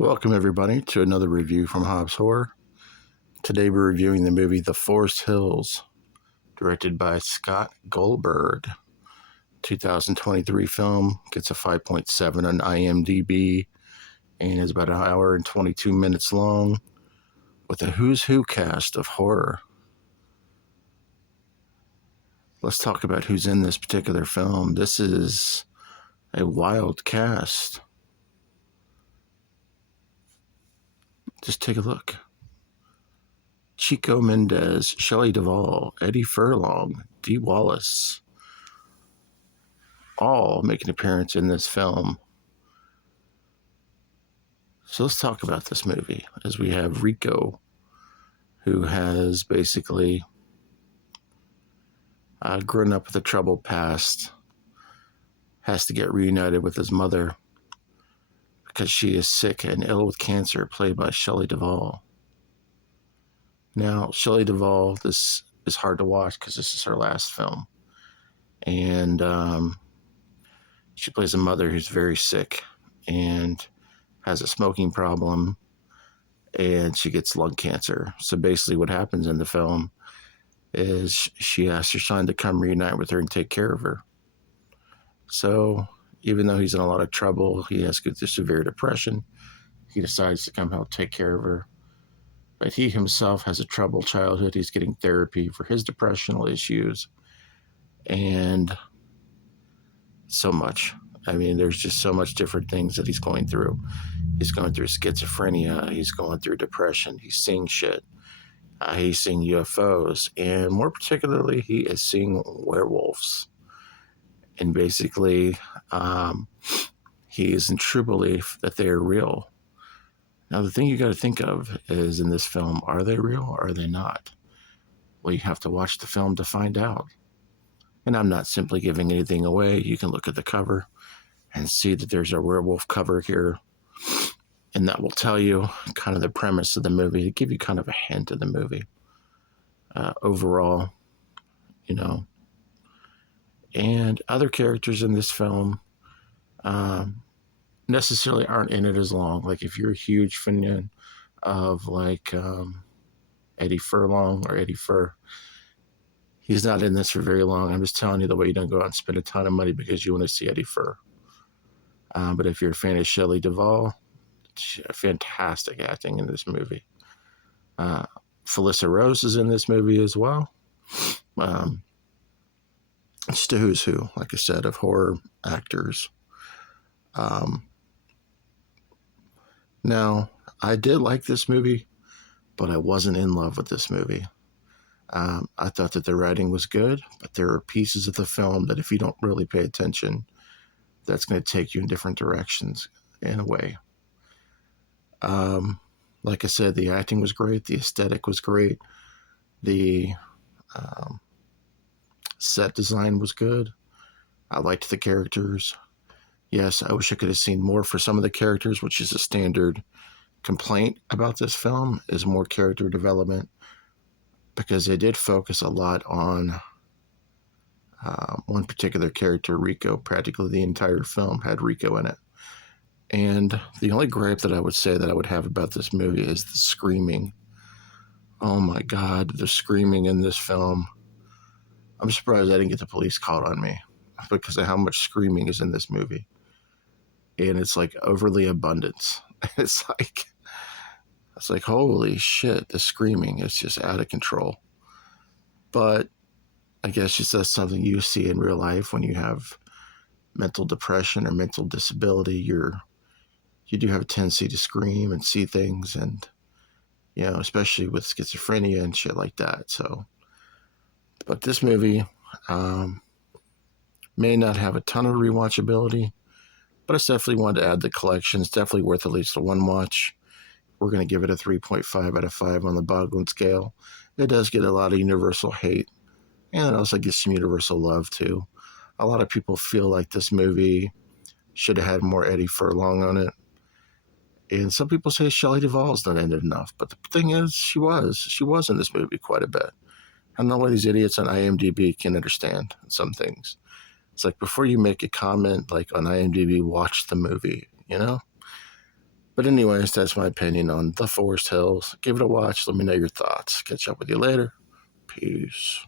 Welcome, everybody, to another review from Hobbs Horror. Today we're reviewing the movie The Forest Hills, directed by Scott Goldberg. 2023 film, gets a 5.7 on IMDb, and is about an hour and 22 minutes long, with a who's who cast of horror. Let's talk about who's in this particular film. This is a wild cast. Just take a look. Chico Mendez, Shelley Duvall, Eddie Furlong, Dee Wallace, all make an appearance in this film. So let's talk about this movie, as we have Rico, who has basically grown up with a troubled past, has to get reunited with his mother because she is sick and ill with cancer, played by Shelley Duvall. Now, Shelley Duvall, this is hard to watch because this is her last film. And she plays a mother who's very sick and has a smoking problem, and she gets lung cancer. So basically what happens in the film is she asks her son to come reunite with her and take care of her. So even though he's in a lot of trouble, he has severe depression, he decides to come help take care of her. But he himself has a troubled childhood. He's getting therapy for his depressional issues, and so much. I mean, there's just so much different things that he's going through. He's going through schizophrenia. He's going through depression. He's seeing shit. He's seeing UFOs. And more particularly, he is seeing werewolves. And basically, he is in true belief that they are real. Now, the thing you got to think of is, in this film, are they real or are they not? Well, you have to watch the film to find out. And I'm not simply giving anything away. You can look at the cover and see that there's a werewolf cover here. And that will tell you kind of the premise of the movie, to give you kind of a hint of the movie. Overall, you know. And other characters in this film necessarily aren't in it as long. Like, if you're a huge fan of Eddie Furlong or Eddie Fur, he's not in this for very long. I'm just telling you the way you don't go out and spend a ton of money because you want to see Eddie Fur. But if you're a fan of Shelley Duvall, fantastic acting in this movie. Felissa Rose is in this movie as well. Just a who's who, like I said, of horror actors. Now, I did like this movie, but I wasn't in love with this movie. I thought that the writing was good, but there are pieces of the film that, if you don't really pay attention, that's going to take you in different directions in a way. Like I said, the acting was great. The aesthetic was great. The set design was good. I liked the characters. Yes, I wish I could have seen more for some of the characters, which is a standard complaint about this film, is more character development, because they did focus a lot on one particular character, Rico. Practically the entire film had Rico in it. And the only gripe that I would say that I would have about this movie is the screaming. Oh my God, the screaming in this film. I'm surprised I didn't get the police called on me because of how much screaming is in this movie. And it's like overly abundant. It's like, holy shit, the screaming is just out of control. But I guess just that's something you see in real life when you have mental depression or mental disability. You do have a tendency to scream and see things, and, you know, especially with schizophrenia and shit like that. So, but this movie may not have a ton of rewatchability, but it's definitely one to add to the collection. It's definitely worth at least a one watch. We're going to give it a 3.5 out of 5 on the Bogland scale. It does get a lot of universal hate, and it also gets some universal love too. A lot of people feel like this movie should have had more Eddie Furlong on it. And some people say Shelley Duvall's not in it enough. But the thing is, she was in this movie quite a bit. I don't know why these idiots on IMDb can understand some things. It's like, before you make a comment like on IMDb, watch the movie, you know? But anyways, that's my opinion on The Forest Hills. Give it a watch. Let me know your thoughts. Catch up with you later. Peace.